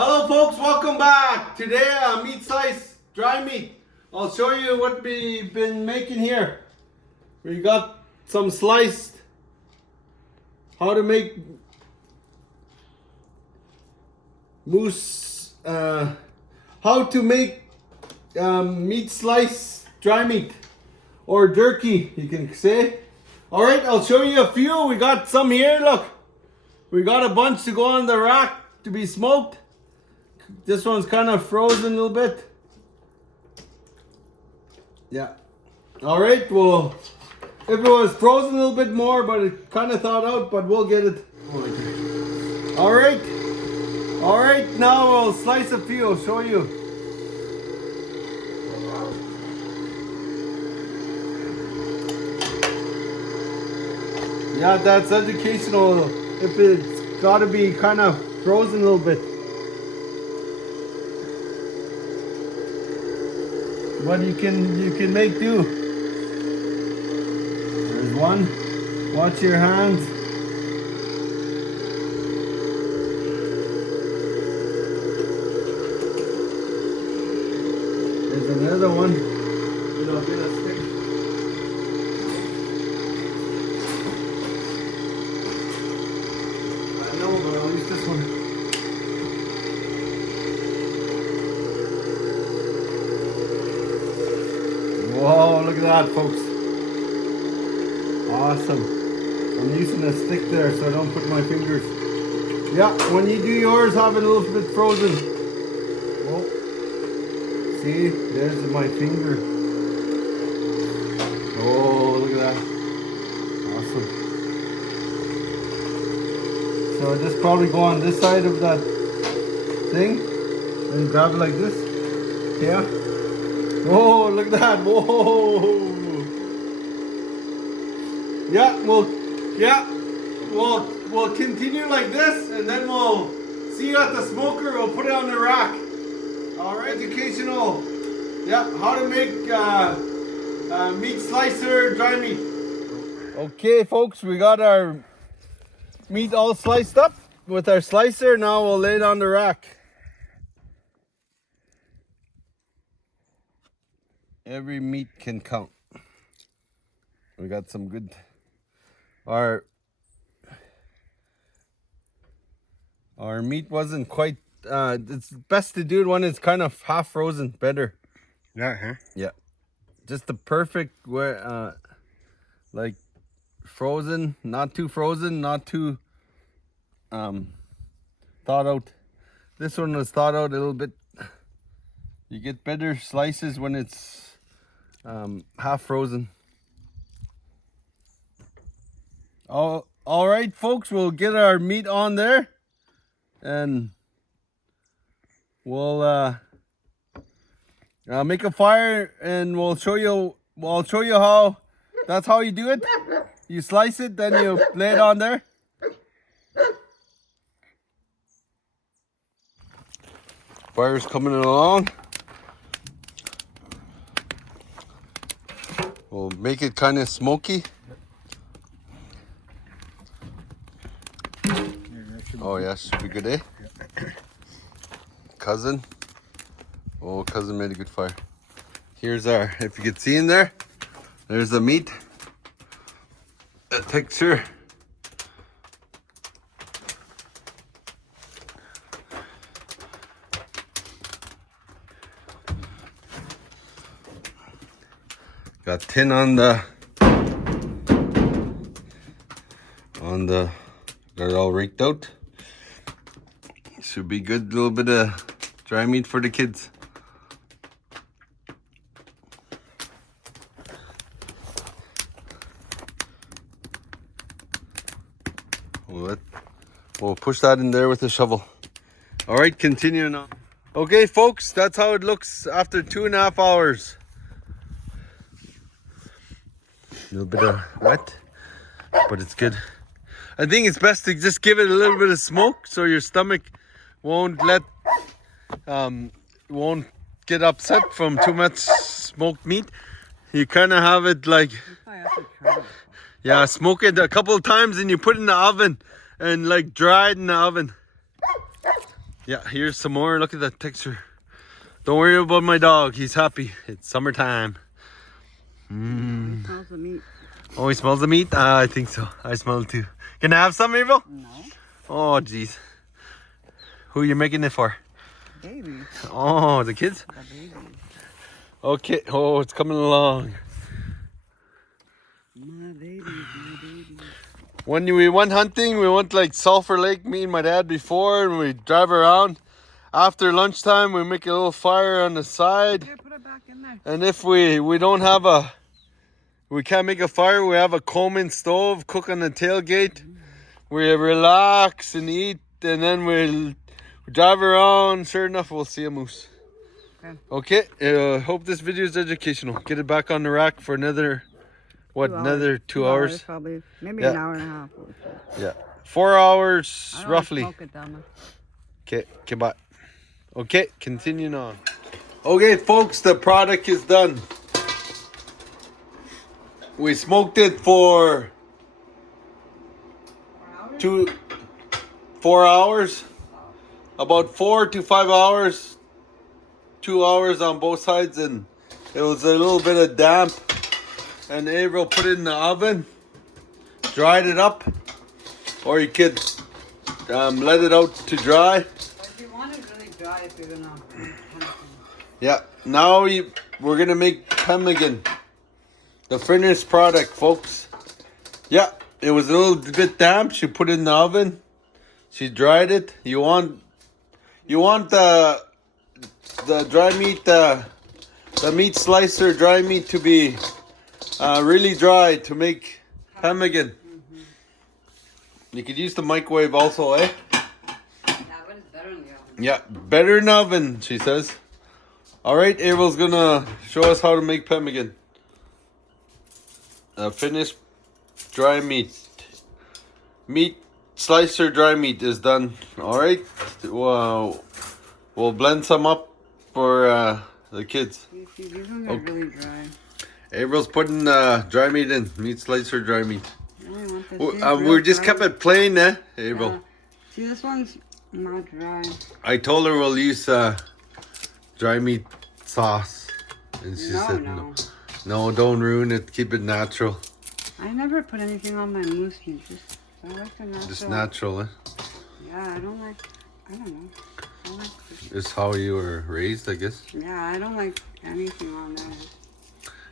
Hello folks, welcome back. Today meat slice, dry meat. I'll show you what we've been making here. We got some sliced, how to make how to make meat slice, dry meat, or jerky, you can say. All right, I'll show you a few. We got some here, look. We got a bunch to go on the rack to be smoked. This one's kind of frozen a little bit. Yeah. All right, well, if it was frozen a little bit more, but it kind of thawed out, but we'll get it. All right. All right, now I'll slice a few, I'll show you. Yeah, that's educational. If it's got to be kind of frozen a little bit. But you can make do. There's one. Watch your hands. There's another one. It'll get a stick. I know, but I'll use this one. Whoa, look at that, folks. Awesome. I'm using a stick there so I don't put my fingers. Yeah, when you do yours, have it a little bit frozen. Oh, see, there's my finger. Oh, look at that. Awesome. So just probably go on this side of that thing and grab it like this. Yeah. Oh, look at that. Whoa. Yeah, we'll continue like this, and then we'll see you at the smoker. We'll put it on the rack. All right, educational. Yeah, how to make meat slicer, dry meat. Okay, folks, we got our meat all sliced up with our slicer. Now we'll lay it on the rack. Every meat can count. We got some good. Our meat wasn't quite. It's best to do it when it's kind of half frozen. Better. Yeah, huh? Yeah. Just the perfect way. Like frozen, not too frozen, not too thawed out. This one was thawed out a little bit. You get better slices when it's half frozen. All right, folks, we'll get our meat on there, and we'll make a fire, and we'll show you. I'll show you how. That's how you do it. You slice it, then you lay it on there. Fire's coming along. We'll make it kind of smoky. Oh yeah, should be good, eh? Cousin. Oh, cousin made a good fire. Here's our, if you can see in there, there's the meat. The texture. Got tin on the got it all raked out. Should be good. A little bit of dry meat for the kids. We'll push that in there with a shovel. All right, continuing on. Okay, folks, that's how it looks after 2.5 hours. A little bit of wet, but it's good. I think it's best to just give it a little bit of smoke so your stomach won't get upset from too much smoked meat. You kind of have it like, yeah, smoke it a couple of times and you put it in the oven and like dry it in the oven. Yeah, here's some more. Look at that texture. Don't worry about my dog. He's happy. It's summertime. He smells the meat. Oh, he smells the meat? I think so. I smell it too. Can I have some, Abel? No. Oh, jeez. Who are you making it for? Baby. Oh, the kids? The baby. Okay. Oh, it's coming along. My baby, my baby. When we went hunting, we went like Sulphur Lake, me and my dad before, and we drive around. After lunchtime, we make a little fire on the side. Okay, put it back in there. And if we don't have we can't make a fire, we have a Coleman stove, cook on the tailgate. We relax and eat, and then we'll drive around. Sure enough, we'll see a moose. Okay, hope this video is educational. Get it back on the rack for another, what, 2 hours. another 2 hours? Probably, maybe Yeah. an hour and a half. Yeah, 4 hours I don't roughly. Smoke it down Okay, bye. Okay, continuing on. Okay, folks, the product is done. We smoked it for 4 hours. About 4 to 5 hours. 2 hours on both sides, and it was a little bit of damp. And April put it in the oven, dried it up, or you could let it out to dry. But you want it really dry if you're gonna. Yeah, now we're gonna make pemmican, the finished product, folks. Yeah, it was a little bit damp. She put it in the oven. She dried it. You want the dry meat, the meat slicer dry meat to be really dry to make pemmican. You could use the microwave also, eh? Yeah, but it's better in the oven. Yeah, better in the oven, she says. All right, Abel's gonna show us how to make pemmican. Finished dry meat. Meat slicer dry meat is done. All right, we'll blend some up for the kids. You see, these ones are really dry. April's putting dry meat in. Meat slicer dry meat. I want this We just kept it plain, eh, April? Yeah. See, this one's not dry. I told her we'll use dry meat sauce. And she said no. No, don't ruin it. Keep it natural. I never put anything on my moose meat. I like the natural. Just natural, eh? Yeah, I don't know. I like It's how you were raised, I guess. Yeah, I don't like anything on there.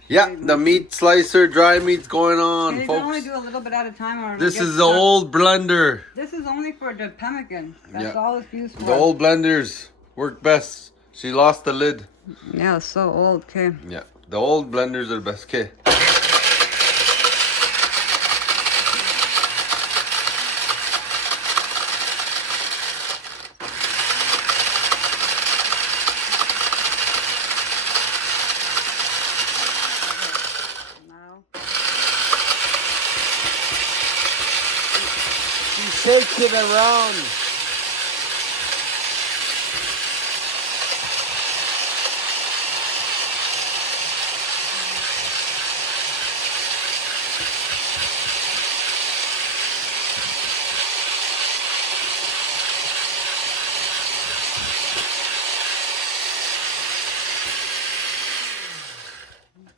Yeah, the meat slicer, dry meat's going on, And you folks. can only do a little bit at a time. Or This is the old blender. This is only for the pemmican. That's Yeah. all it's used for. The old blenders work best. She lost the lid. Yeah, it's so old, okay. Yeah, the old blenders are the best. Okay. Now, She shakes it around.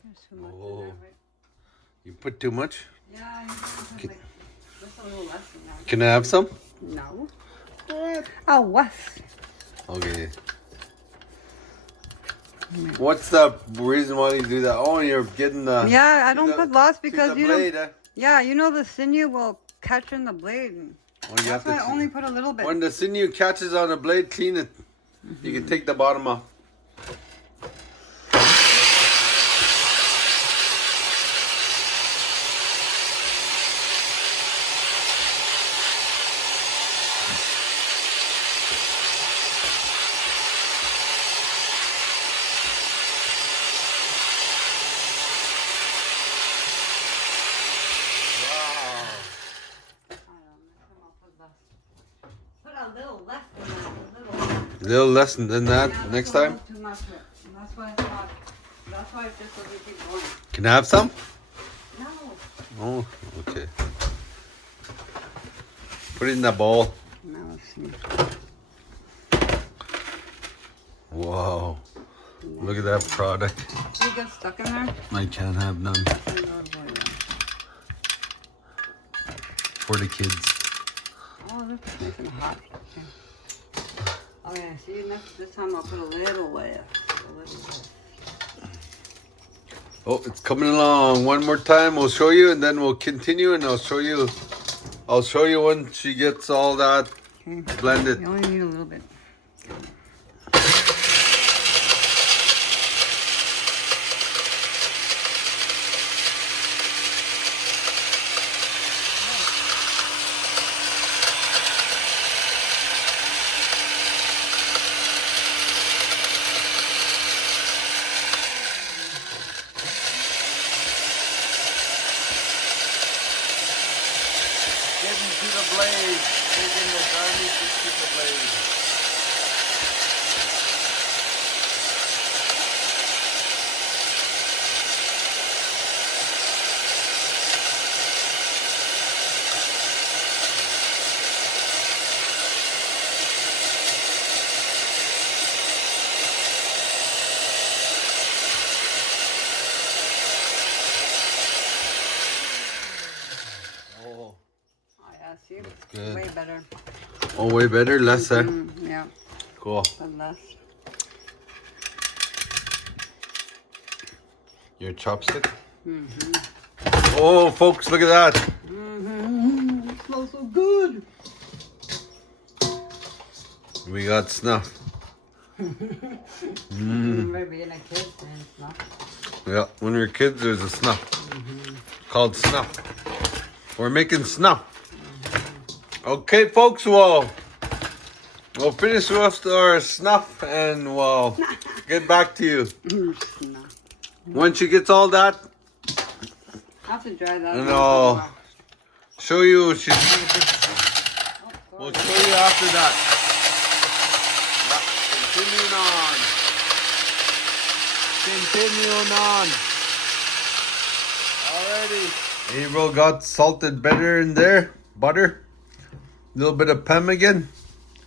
there's too much in Oh. there, right? You put too much? Yeah, I need to put like just a little less than that. Can I have some? No. Oh, what? Okay. What's the reason why you do that? Oh, you're getting the... Yeah, I don't put lots see because the you blade, know. eh? Yeah, you know the sinew will catch in the blade. Oh, you have That's why I to- only put a little bit. When the sinew catches on the blade, clean it. You can take the bottom off. Put a little less than that. A little. A little less than that Yeah, next that's a time. little too much. That's why it's not. That's why it just doesn't keep going. Can I have some? No. Oh, okay. Put it in the bowl. Now let's see. Wow. Look at that product. You get stuck in there? I can't have none. For the kids. Oh, this is nice and hot. Okay. Oh yeah, see, this time I'll put a little less. Oh, it's coming along. One more time, we'll show you, and then we'll continue, and I'll show you when she gets all that blended. You only need a little bit. Getting to the blade. Taking the dry meat to the blade. Oh. Yeah, see? That's good. Way better. Oh, way better? Less, eh? Yeah. Cool. But less. Your chopstick? Oh, folks, look at that. It smells so good. We got snuff. Remember being a kid and snuff? Yeah, when we were kids, there's a snuff. Called snuff. We're making snuff. Okay, folks, we'll finish with our snuff and we'll get back to you. Once she gets all that, I have to dry that. and I'll show you. We'll show you after that. Continuing on. Alrighty. April got salted butter in there. Butter. A little bit of pemmican.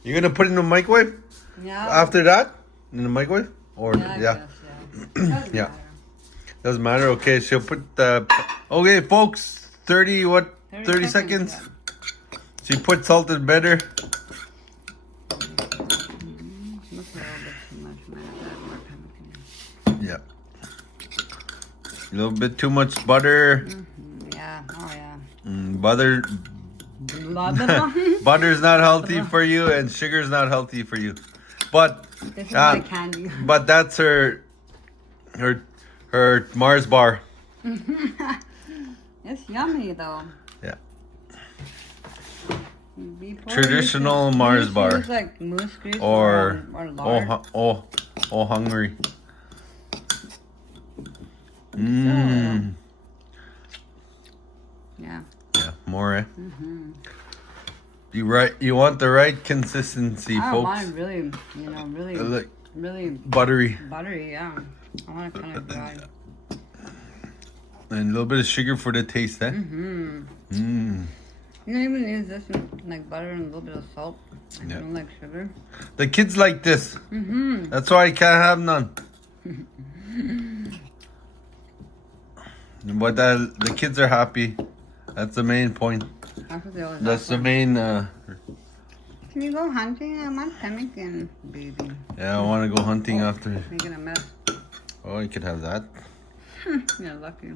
You're gonna put it in the microwave? Yeah. After that? In the microwave? Or Yeah. I guess, Doesn't Yeah. matter. Doesn't matter. Okay, she'll put the. Okay, folks. 30 seconds. Yeah. She put salted butter. Looks a little bit too much. Might have to add more pemmican. Yeah. A little bit too much butter. Yeah. Oh yeah. Butter. Blah, blah, blah. Butter's not healthy for you, and sugar's not healthy for you. But This is my candy. but that's her Mars bar. It's yummy though. Yeah. Before Traditional you used to- Mars you used to bar. use, like moose grease Or lard. oh hungry. Yeah. Yeah, more. Eh? You want the right consistency, I don't folks. want it really, really, Look, really buttery. buttery. Yeah. I want it kind of dry. And a little bit of sugar for the taste, eh? You don't even use this in, like butter and a little bit of salt. I Yeah. don't like sugar. The kids like this. That's why I can't have none. But the kids are happy. That's the main point. That's what they always That's the ask main. for. Can you go hunting? I want pemmican, baby. Yeah, I want to go hunting after. Making a mess. Oh, you could have that. You're lucky.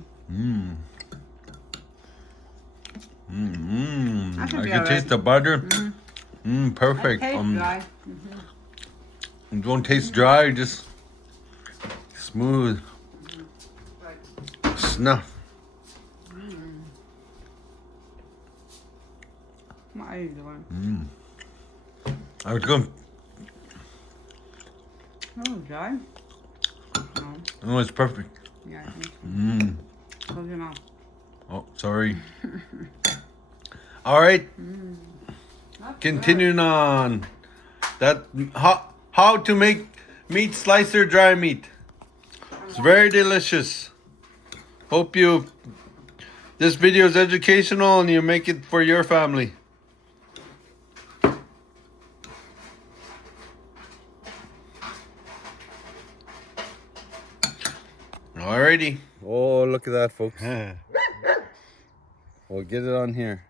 I should be can alright. taste the butter. Perfect. It tastes dry. It don't taste dry, just smooth. Snuff. What are you doing? I was going. Oh, dry? No. Oh, it's perfect. Yeah, I think so. Close your mouth. Oh, sorry. All right. That's Continuing on. That how to make meat slicer dry meat. It's very delicious. Hope this video is educational and you make it for your family. Alrighty. Oh, look at that, folks. We'll get it on here.